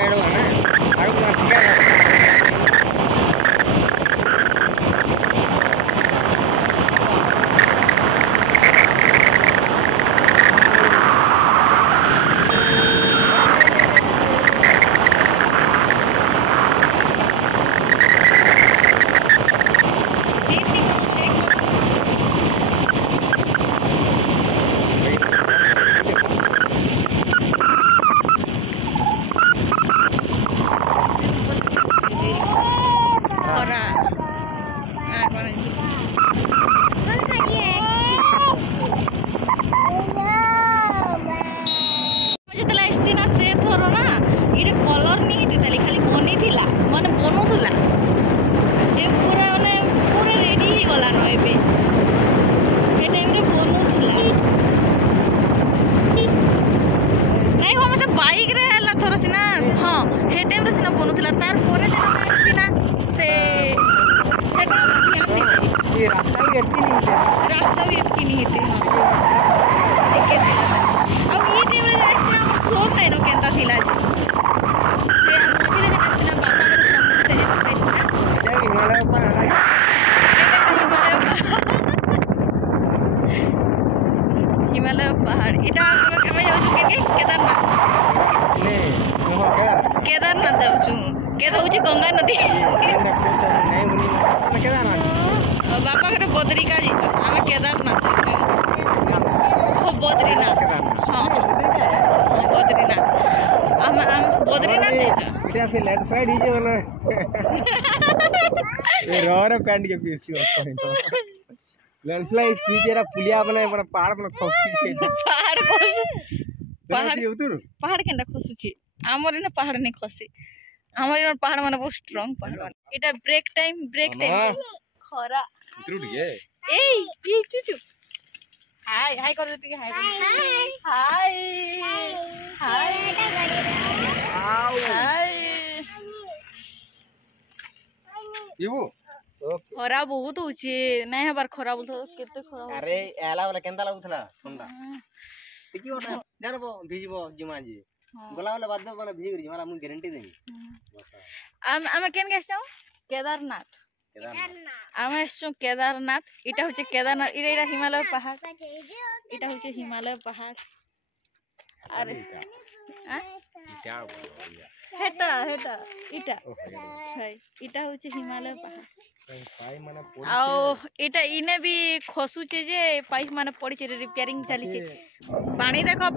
side हो ना आगे पूरा ठीक है रास्ता भी एतकी नहीं हेते अब ये टाइम रे जास्ती हम फ्लोर टाइनो केंता थिला जे से हम मझिले जास्ती ना बापा कर समझते जे परेस्ती ना हिमालय पहाड़ इटा हमें जाऊ छु के केदारनाथ ने केदारनाथ केदारनाथ जाऊ छु केदा होची गंगा नदी नहीं उनी केदारनाथ बापा घर बद्री का जी आम केदारनाथ ओ बद्रीनाथ हाँ बद्रीनाथ आम बद्रीनाथ इटा से लेफ्ट साइड हिजे वाला ये रोरे पैंट के पीछे होता है लैंडस्लाइड ठीक है पुलिया बने बड़ा पहाड़ बने खसुची पहाड़ खसु पहाड़ केंदा खसुची हमर ने पहाड़ नहीं खसी हमर पहाड़ माने बहुत स्ट्रांग पहाड़ इटा ब्रेक टाइम खरा उतरू दिए ए चुचु हाय हाय कर देती हाय हाय हाय हाय येबो खरा बहुत होची नहीं हबार खरा बोल केते खरा अरे एला वाला केंदा लागुथला ठंडा टिकी ओटा जानबो भिजबो जिमा जी गोला वाला बाद माने भिज गरी माला मु गारंटी देनी आम केन गेसौ केदारनाथ आम एसो केदारनाथ इटा होचे केदारनाथ इटा हिमालय पहाड़ इटा होचे हिमालय पहाड़ अरे हेटा हेटा इटा है इटा होचे हिमालय पहाड़ आओ इटा इने भी खसुचे जे पाइप माने पड़ी छे रिपेयरिंग चली छे पानी देखो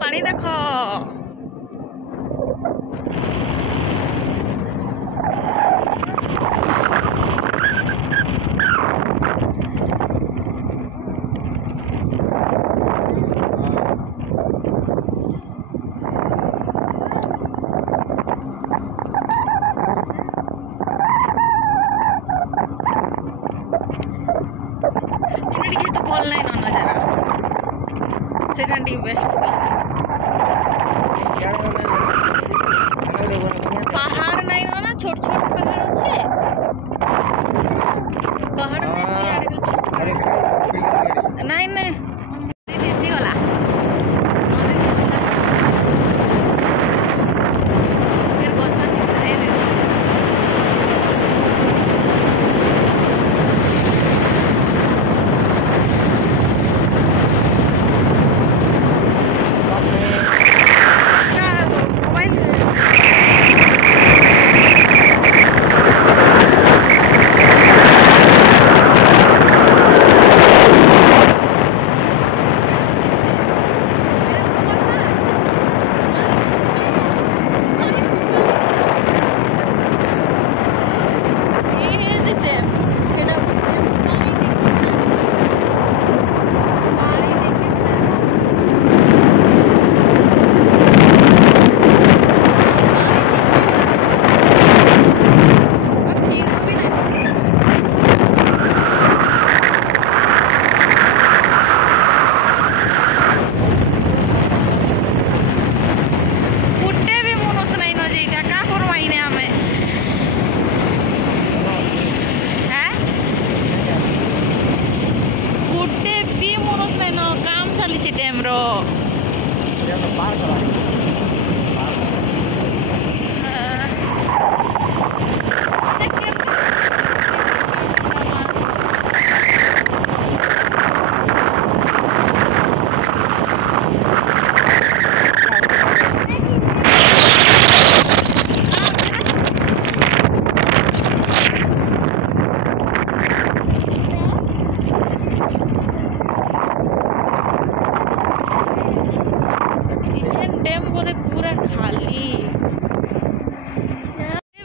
पहाड़ नहीं हो ना छोट पहाड़ अच्छे पहाड़ नहीं नहीं देसी वाला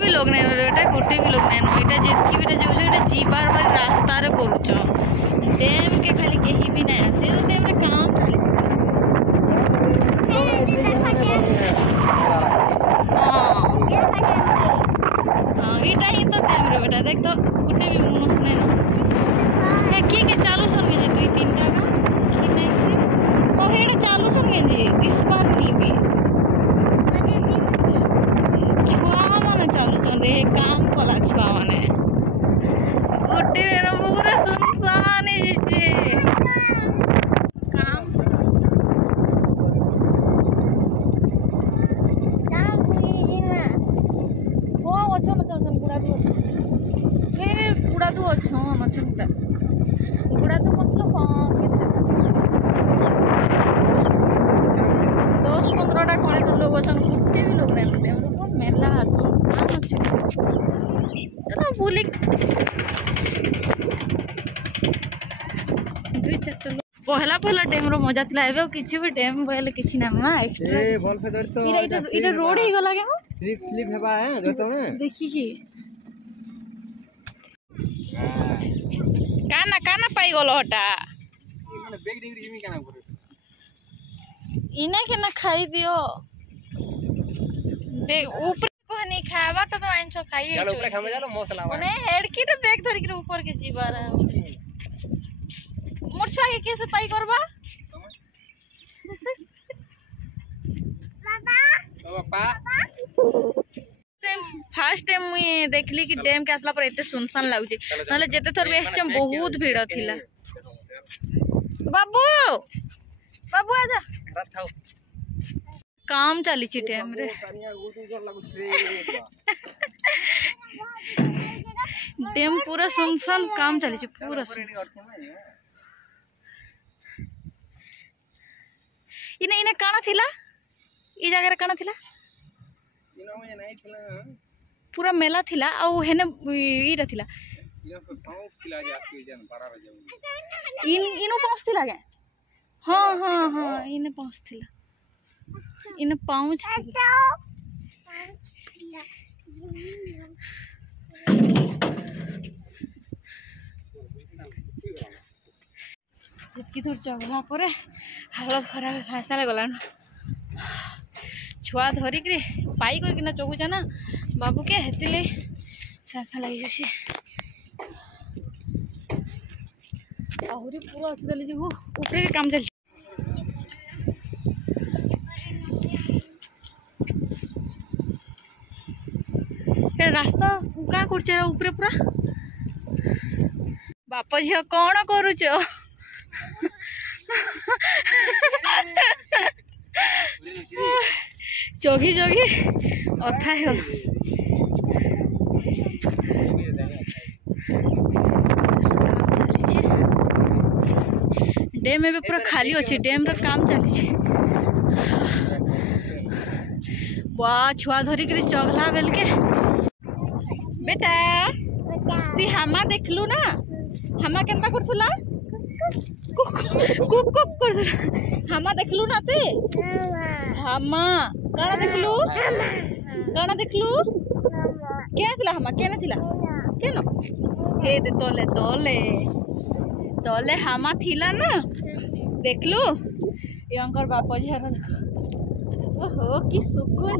भी लोग नहीं एटा गोटे भी लोग नहीं एटा जेतकी भी जो एटा जीवार बारी रास्ता रे करूछ डैम के खाली केही भी नहीं से तो डैम रे काम चली हां एटा ही तो डैम रे बेटा देख तो गोटे भी मनुष्य नहीं ना हे के चालू सन जे दुई तीनटा का कि नहीं से ओ हेडा चालू सन जे दिस बार नहीं भी छुआ माने चालू सन रे काम कला छुआ माने गोटे रे पूरा सुनसान है जे काम ओ अच्छा न चल गुड़ा दू हे गुड़ा दू अच्छा न चिंता गुड़ा दू मतलब हां 10-15टा कोने लोग अछन गुटे भी लोग नहीं देम को मेला सुनसान अछि चलो बोली दुई चारटा पहला डैम रो मजा थिला एबे किछि भी डैम बोले किछि ना ना एक्स्ट्रा ए बॉल पे धर तो इटा रोड ही गला के हम स्लिप हेबा है धर तो में देखी की काना पाई गलो हटा माने बैग डिग्री जिमी काना करे इने के ना खाई दियो बे ऊपर को नहीं खावा तो आइन सो खाई चलो ऊपर खामे चलो मस्त लावा ओने हेड की तो बैग धर के ऊपर के जीवा रहा मोरछा के कैसे पाई करबा पापा फर्स्ट टाइम मुई देखली कि डैम के आसला पर एते सुनसान लागुची नले जेते थोर बेस्ट टाइम बहुत भीड़ थिला बाबू बाबू आजा काम चली छी डैम रे डैम पूरा सुनसान काम चली छी पूरा इने काना थिला ई जगह रे काना थिला इनो में नहीं थिला पूरा मेला थिला आ हेने ईरा थिला इनो पे पाउस थिला जाके जन 12 बजे इनो पाउस थिला के हां हां हां इने पाउस थिला इने पाउच थिला कि दूर चगला पर हालत खराब खासा गलान छुआ धरिक पाई करना चौकुचा ना बाबू के हेतिले सासा लगी जाऊँ आहरी पूरा अच्छी चली जो ऊपर काम चलती रास्ता क्या कर ऊपर पूरा बाप झील कौन करुच चौकी चौकी अथा हो डैम में पूरा खाली अच्छे डैम रो काम चली वाह छुआ धरिक चगला बेल के बेटा तु हामा देखलु ना हामा केनता करथुला कुक कुक कुक करथुला हामा देखलु ना ते हामा काना देखलु केना थिला हामा केना थिला केनो हे दे तले तले तले हामा थिला ना देखलु यंकर बाप झियार ओहो की सुकून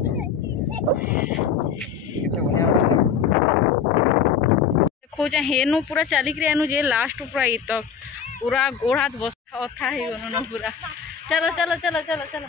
देखो जा हेनु पूरा चलिक रेनु जे लास्ट पूरा ई तक पूरा गोड़ हाथ बस अथा ही गनो ना पूरा चलो चलो चलो चलो चलो